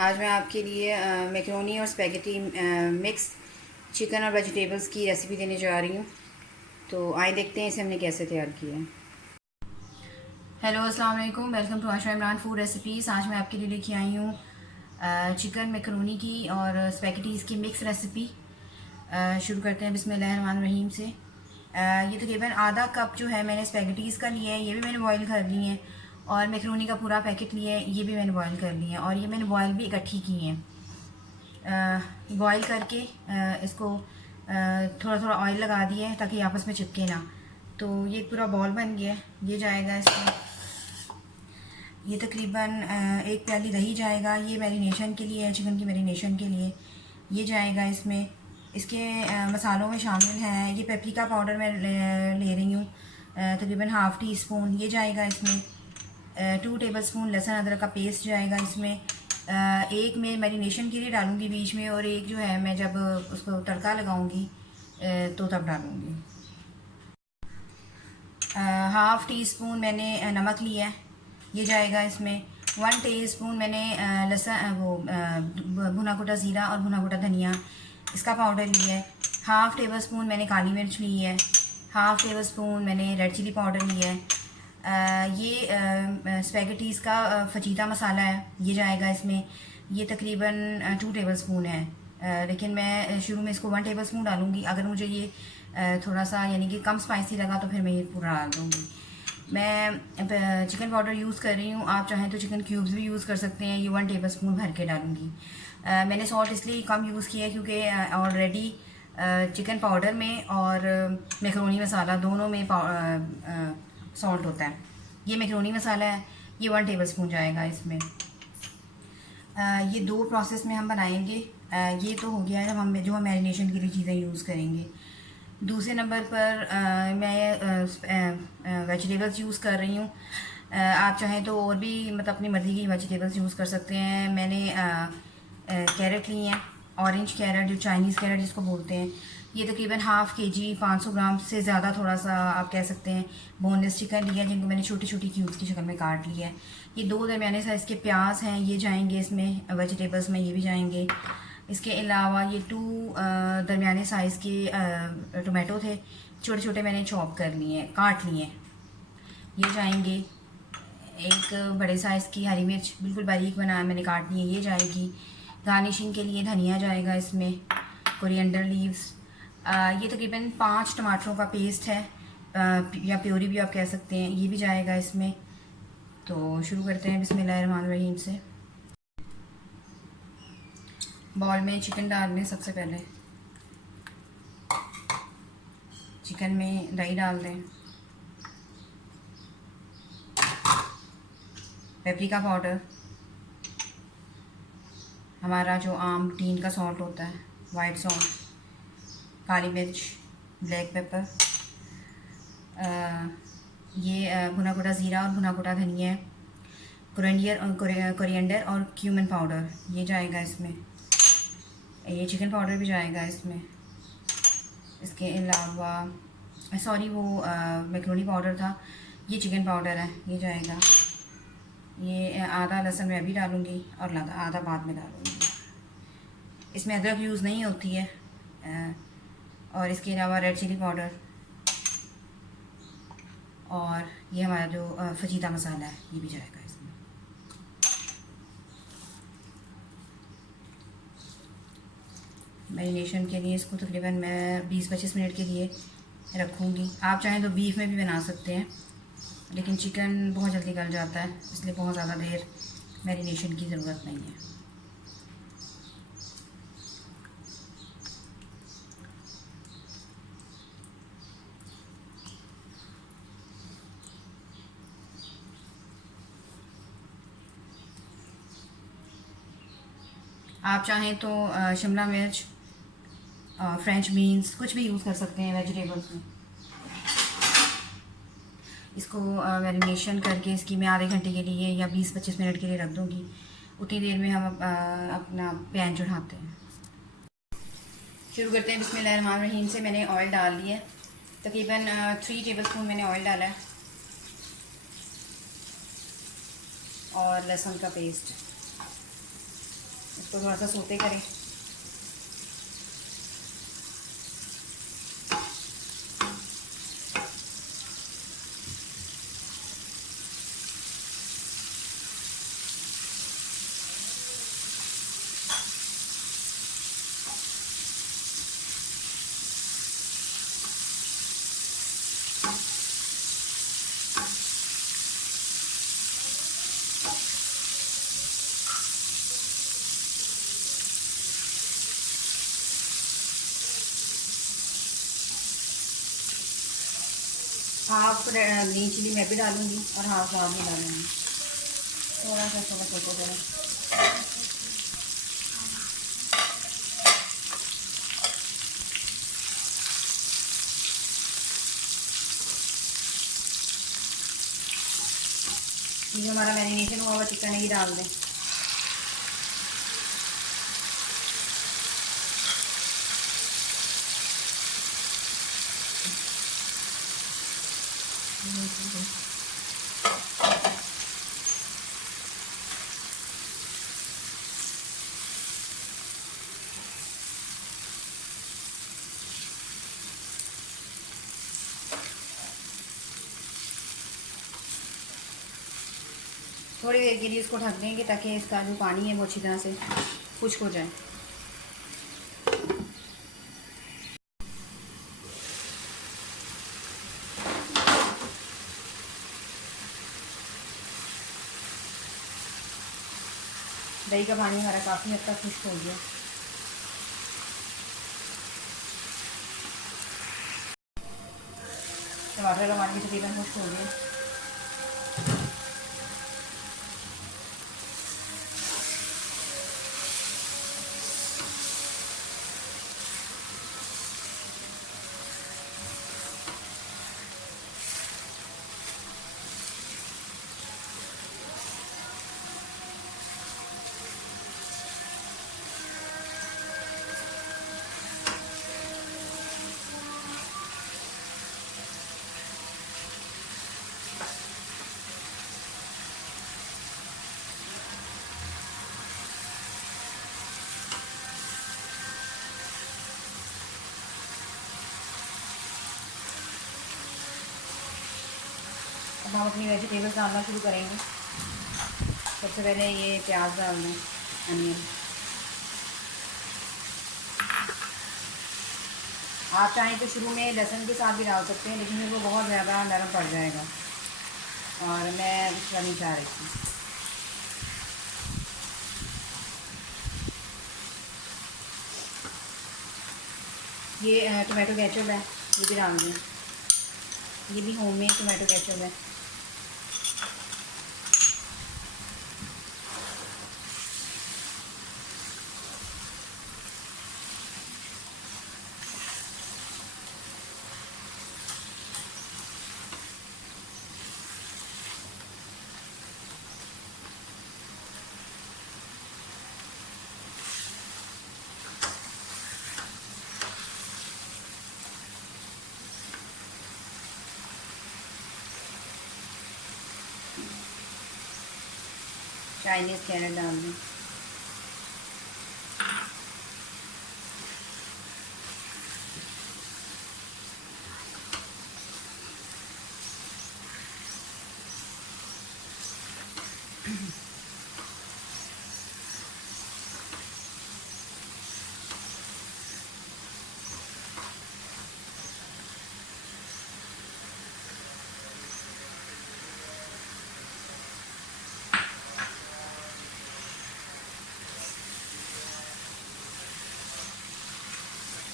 आज मैं आपके लिए मैकरोनी और स्पैगेटी मिक्स चिकन और वेजिटेबल्स की रेसिपी देने जा रही हूँ। तो आइए देखते हैं इसे हमने कैसे तैयार किया है। हेलो, अस्सलाम वालेकुम, welcome to Asha Imran food recipes. आज मैं आपके लिए लेके आई हूँ चिकन मैकरोनी की और स्पैगेटीज़ की मिक्स रेसिपी। शुरू करते हैं बिस्मिल्लाहिर्रहमानिर्रहीम से। ये तकरीबन आधा कप जो है मैंने स्पैगेटीज़ का लिया है, ये भी मैंने बॉईल कर ली है। और मैकरोनी का पूरा पैकेट लिया है, ये भी मैंने बॉईल कर लिया है और ये मैंने बॉईल भी इकट्ठी की हैं। बॉईल करके इसको थोड़ा थोड़ा ऑयल लगा दिया है ताकि आपस में चिपके ना। तो ये पूरा बॉल बन गया है, ये जाएगा इसमें। ये तकरीबन एक प्याली दही जाएगा, ये मैरिनेशन के लिए है, चिकन की मैरिनेशन के लिए। ये जाएगा इसमें। इसके मसालों में शामिल हैं, ये पेपरिका पाउडर मैं ले रही हूँ, तकरीबन हाफ़ टी स्पून ये जाएगा इसमें। 2 टेबलस्पून लहसुन अदरक का पेस्ट जाएगा इसमें। एक मैं मैरिनेशन के लिए डालूँगी बीच में, और एक जो है मैं जब उसको तड़का लगाऊँगी तो तब डालूँगी। हाफ़ टी स्पून मैंने नमक लिया है, ये जाएगा इसमें। 1 टीस्पून मैंने भुना कुटा ज़ीरा और भुना कुटा धनिया इसका पाउडर लिया है। हाफ़ टेबल स्पून मैंने काली मिर्च ली है। हाफ़ टेबल स्पून मैंने रेड चिली पाउडर लिया है। ये स्पैगेटीज़ का फजीता मसाला है, ये जाएगा इसमें। ये तकरीबन 2 टेबल स्पून है, लेकिन मैं शुरू में इसको 1 टेबल स्पून डालूँगी। अगर मुझे ये थोड़ा सा यानी कि कम स्पाइसी लगा तो फिर मैं ये पूरा डाल दूँगी। मैं चिकन पाउडर यूज़ कर रही हूँ, आप चाहें तो चिकन क्यूब्स भी यूज़ कर सकते हैं। ये 1 टेबल स्पून भर के डालूँगी। मैंने सॉल्ट इसलिए कम यूज़ किया है क्योंकि ऑलरेडी चिकन पाउडर में और मैकरोनी मसाला दोनों में सॉल्ट होता है। ये मैकरोनी मसाला है, ये 1 टेबल स्पून जाएगा इसमें। ये 2 प्रोसेस में हम बनाएंगे। ये तो हो गया है हम जो हम मैरिनेशन के लिए चीज़ें यूज़ करेंगे। दूसरे नंबर पर मैं वेजिटेबल्स यूज़ कर रही हूँ। आप चाहें तो और भी मतलब अपनी मर्ज़ी की वेजिटेबल्स यूज़ कर सकते हैं। मैंने कैरेट ली हैं, ऑरेंज कैरेट जो चाइनीज़ कैरेट जिसको बोलते हैं। ये तकरीबन हाफ़ kg 500 ग्राम से ज़्यादा थोड़ा सा आप कह सकते हैं बोनलेस चिकन लिया, जिनको मैंने छोटी छोटी क्यूब्स की शक्ल में काट लिया है। ये 2 दरमियाने साइज़ के प्याज हैं, ये जाएंगे इसमें वेजिटेबल्स में, ये भी जाएंगे। इसके अलावा ये 2 दरमियाने साइज़ के टोमेटो थे, छोटे छोटे मैंने चॉप कर लिए, काट लिए, ये जाएंगे। एक बड़े साइज़ की हरी मिर्च बिल्कुल बारीक बना मैंने काट ली है, ये जाएगी। गार्निशिंग के लिए धनिया जाएगा इसमें, कोरिएंडर लीव्स। ये तकरीबन 5 टमाटरों का पेस्ट है, या प्योरी भी आप कह सकते हैं, ये भी जाएगा इसमें। तो शुरू करते हैं बिस्मिल्लाहिर्रहमानिर्रहीम से। बॉल में चिकन डाल लें। सबसे पहले चिकन में दही डाल दें, पेपरिका पाउडर, हमारा जो आम टीन का सॉल्ट होता है, वाइट सॉल्ट, काली मिर्च, ब्लैक पेपर, ये भुना कुटा ज़ीरा और भुना कुटा धनिया, कोरिएंडर और क्यूमन पाउडर ये जाएगा इसमें। ये चिकन पाउडर भी जाएगा इसमें। इसके अलावा सॉरी वो मैकरोनी पाउडर था, ये चिकन पाउडर है, ये जाएगा। ये आधा लहसुन मैं अभी डालूँगी और आधा बाद में डालूँगी। इसमें अदरक यूज़ नहीं होती है। और इसके अलावा रेड चिली पाउडर और ये हमारा जो फजीता मसाला है, ये भी जाएगा इसमें। मैरिनेशन के लिए इसको तकरीबन मैं 20-25 मिनट के लिए रखूँगी। आप चाहें तो बीफ में भी बना सकते हैं, लेकिन चिकन बहुत जल्दी गल जाता है, इसलिए बहुत ज़्यादा देर मैरिनेशन की ज़रूरत नहीं है। आप चाहें तो शिमला मिर्च, फ्रेंच बीन्स कुछ भी यूज़ कर सकते हैं वेजिटेबल्स में। इसको मैरिनेशन करके इसकी मैं आधे घंटे के लिए या 20-25 मिनट के लिए रख दूँगी। उतनी देर में हम अपना पैन चढ़ाते हैं। शुरू करते हैं बिस्मिल्लाहिर्रहमानिर्रहीम से। मैंने ऑयल डाल लिया है, तकरीबन 3 टेबल स्पून मैंने ऑयल डाला है, और लहसुन का पेस्ट। इसको थोड़ा सा सोते करें। हाफ ग्रीन चिली मैं भी डालूँगी और हाफ आप भी डालूँगी। थोड़ा सा थोड़ा सोते करें। ये जो हमारा मैरिनेशन हुआ हुआ चिकन है ये डाल दें। थोड़ी देर के लिए इसको ढक देंगे ताकि इसका जो पानी है वो अच्छी तरह से खुश्क हो जाए। दही का पानी हमारा काफ़ी हद तक खुश्क हो गया। टमाटर का पानी तकरीबन खुश्क हो गया। अब हम अपनी वेजिटेबल्स डालना शुरू करेंगे। सबसे पहले ये प्याज डाल दें, अनियन। आप चाहें तो शुरू में लहसुन के साथ भी डाल सकते हैं, लेकिन वो बहुत ज़्यादा नरम पड़ जाएगा और मैं उसका नहीं चाह रही थी। ये टोमेटो केचप है, ये भी डाल दें। ये भी होममेड टोमेटो केचप है। चाइनीज़ कैरेट डाल दें।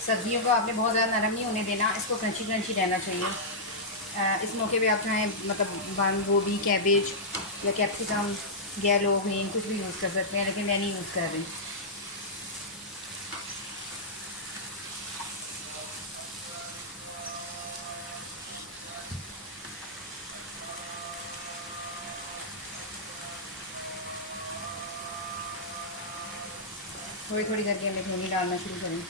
सब्जियों को आपने बहुत ज़्यादा नरम नहीं होने देना, इसको क्रंची क्रंची रहना चाहिए। इस मौके पे आप चाहें मतलब बंद गोभी, कैबेज या कैप्सिकम, येलो ग्रीन कुछ भी यूज़ कर सकते हैं, लेकिन मैं नहीं यूज़ कर रही। थोड़ी थोड़ी करके हमें धोनी डालना शुरू करें।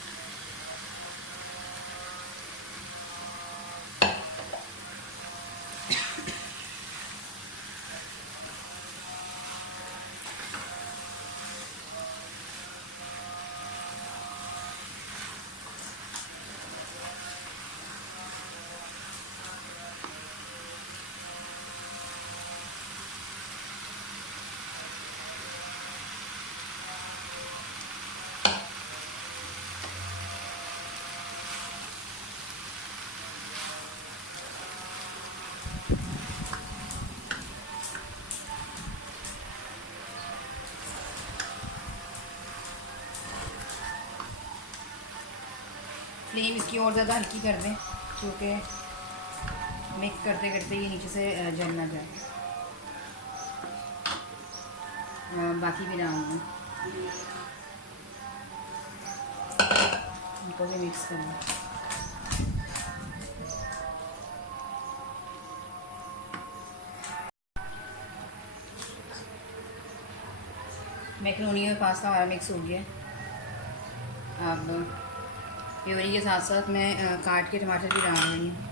फ्लेम इसकी और ज़्यादा हल्की कर दें क्योंकि मिक्स करते करते ये नीचे से जल ना जाए। बाकी भी डालूँगी, इनको भी मिक्स करना। मैक्रोनी और पास्ता हमारा मिक्स हो गया। अब प्योरी के साथ साथ मैं काट के टमाटर भी डाल रही हूँ।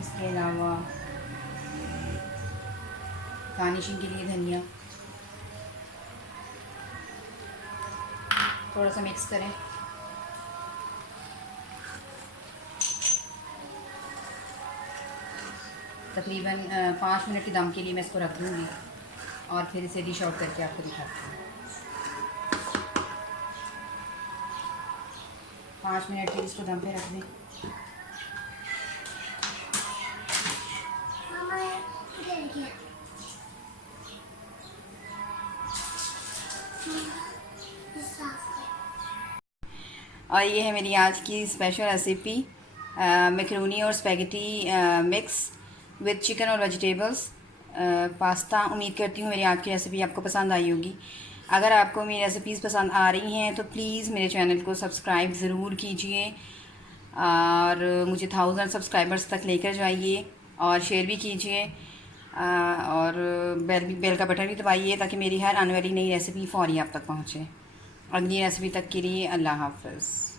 इसके अलावा गार्निशिंग के लिए धनिया, थोड़ा सा मिक्स करें। तकरीबन 5 मिनट के दम के लिए मैं इसको रख दूँगी और फिर इसे डिश आउट करके आपको दिखाती हूँ। 5 मिनट फिर इसको दम पे रख दें। और ये है मेरी आज की स्पेशल रेसिपी मैक्रोनी और स्पैगेटी मिक्स विद चिकन और वेजिटेबल्स पास्ता। उम्मीद करती हूँ मेरी आज की रेसिपी आपको पसंद आई होगी। अगर आपको मेरी रेसिपीज़ पसंद आ रही हैं तो प्लीज़ मेरे चैनल को सब्सक्राइब ज़रूर कीजिए और मुझे 1000 सब्सक्राइबर्स तक लेकर जाइए और शेयर भी कीजिए और बेल का बटन भी दबाइए ताकि मेरी हर आने वाली नई रेसिपी फ़ौरी आप तक पहुँचे। अगली रेसिपी तक के लिए अल्लाह हाफ़िज़।